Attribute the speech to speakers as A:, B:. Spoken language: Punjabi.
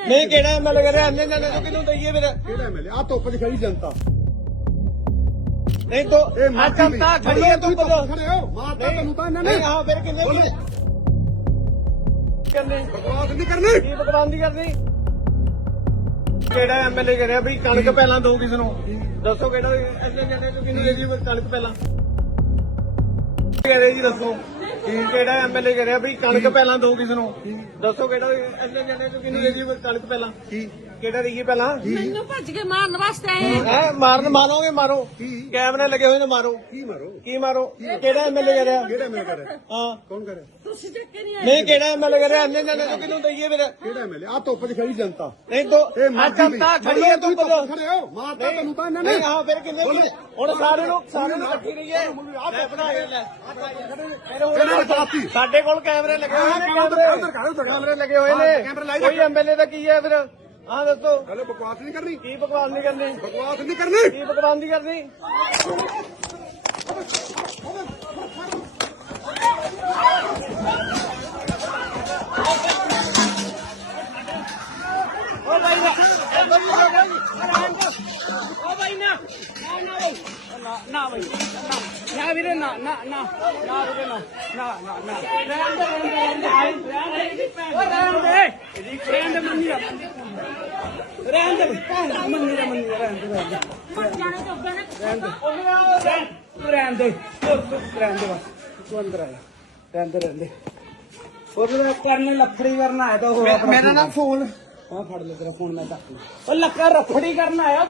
A: ਨਹੀਂ ਕਿਹੜਾ ਐਮਐਲਏ ਕਰਿਆ ਇੰਨੇ ਜਣੇ ਤੋਂ ਕਿਹਨੂੰ ਦਈਏ ਫਿਰ
B: ਕਿਹੜਾ ਐਮਐਲਏ ਆ ਧੁੱਪ 'ਚ ਖੜੀ ਜਨਤਾ
A: ਨਹੀਂ ਤੋ ਆ ਜਨਤਾ ਖੜੀ ਹੈ ਤੂੰ
B: ਖੜੇ ਹੋ ਮਾਰਤਾ ਤੁਹਾਨੂੰ ਤਾਂ ਇਹਨਾਂ ਨੇ
A: ਨਹੀਂ ਹਾਂ ਫਿਰ ਕਿੰਨੇ ਕਰਨੀ
B: ਬਕਵਾਸ ਨਹੀਂ ਕਰਨੀ
A: ਕੀ ਬਕਵਾਸ ਨਹੀਂ ਕਰਨੀ ਕਿਹੜਾ ਐਮਐਲਏ ਕਰਿਆ ਵੀ ਕਣਕ ਪਹਿਲਾਂ ਦੋ ਕਿਸ ਨੂੰ ਦੱਸੋ ਕਿਹੜਾ ਇੰਨੇ ਜਣੇ ਤੋਂ ਕਿਹਨੂੰ ਦੇ ਦੀ ਕਣਕ ਪਹਿਲਾਂ ਕਹਦੇ ਜੀ ਦੱਸੋ ਕਿਹੜਾ ਐਮਐਲਏ ਕਰਿਆ ਵੀ ਕਣਕ ਪਹਿਲਾਂ ਦੋ ਕਿਸ ਨੂੰ ਦੱਸੋ ਕਿਹੜਾ ਇੰਨੇ ਜਣੇ ਤੋਂ ਕਿਹਨੂੰ ਦੇ ਦੀ ਕਣਕ ਪਹਿਲਾਂ ਕਿਹੜਾ ਰਹੀ ਪਹਿਲਾਂ
C: ਮੈਨੂੰ ਭੱਜ ਕੇ ਮਾਰਨ ਵਾਸਤੇ ਆਏ
A: ਹੈ ਮਾਰਨ ਮਾਰੋਗੇ ਮਾਰੋ ਕੈਮਰੇ ਲੱਗੇ ਹੋਏ ਨੇ ਮਾਰੋ ਕੀ ਮਾਰੋ ਕਿਹੜਾ ਐਮਐਲਏ ਕਰਿਆ
B: ਕਿਹੜਾ ਐਮਐਲਏ ਕਰਿਆ
A: ਹਾਂ
B: ਕੌਣ ਕਰਿਆ
C: ਤੁਸੀਂ ਚੱਕੇ ਨਹੀਂ ਆਏ
A: ਨਹੀਂ ਕਿਹੜਾ ਐਮਐਲਏ ਕਰਿਆ ਇੰਨੇ ਜਣੇ ਤੋਂ ਕਿਹਨੂੰ ਦਈਏ ਫਿਰ
B: ਕਿਹੜਾ ਐਮਐਲਏ ਆ ਧੁੱਪ 'ਚ ਖੜੀ ਜਨਤਾ
A: ਨਹੀਂ ਤੋ ਆ ਜਨਤਾ ਖੜੀ ਹੈ ਤੂੰ
B: ਖੜੇ ਹੋ ਮਾਰਤਾ ਤੁਹਾਨੂੰ ਤਾਂ ਇਹਨਾਂ ਨੇ
A: ਨਹੀਂ ਹਾਂ ਫਿਰ ਕਿੰਨੇ ਹੁਣ ਸਾਰੇ ਨੂੰ ਇਕੱਠੀ ਰਹੀਏ ਸਾਡੇ ਕੋਲ ਕੈਮਰੇ ਲੱਗੇ ਹੋਏ ਨੇ ਕੈਮਰੇ ਲੱਗੇ ਹੋਏ ਨੇ ਕੋਈ ਐਮਐਲਏ ਦਾ ਕੀ ਹੈ ਫਿਰ ਹਾਂ ਦੱਸੋ
B: ਹਲੇ ਬਕਵਾਸ ਨਹੀਂ ਕਰਨੀ
A: ਕੀ ਬਕਵਾਸ ਨਹੀਂ ਕਰਨੀ
B: ਬਕਵਾਸ ਨਹੀਂ ਕਰਨੀ
A: ਕੀ ਬਕਵਾਸ ਨਹੀਂ ਕਰਨੀ ਓ ਭਾਈ ਨਾ ਭਾਈ ਨਾ ਵੀਰੇ ਨਾ ਵੀਰੇ ਨਾ ਲੱਕੜੀ ਕਰਨਾ ਆਇਆ ਤਾਂ ਉਹ ਮੇਰਾ ਨਾ ਫੋਨ ਫੜ ਲੈ ਤੇਰਾ ਫੋਨ ਮੈਂ ਚੱਕ ਉਹ ਲੱਕੜ ਰਫੜੀ ਕਰਨ ਆਇਆ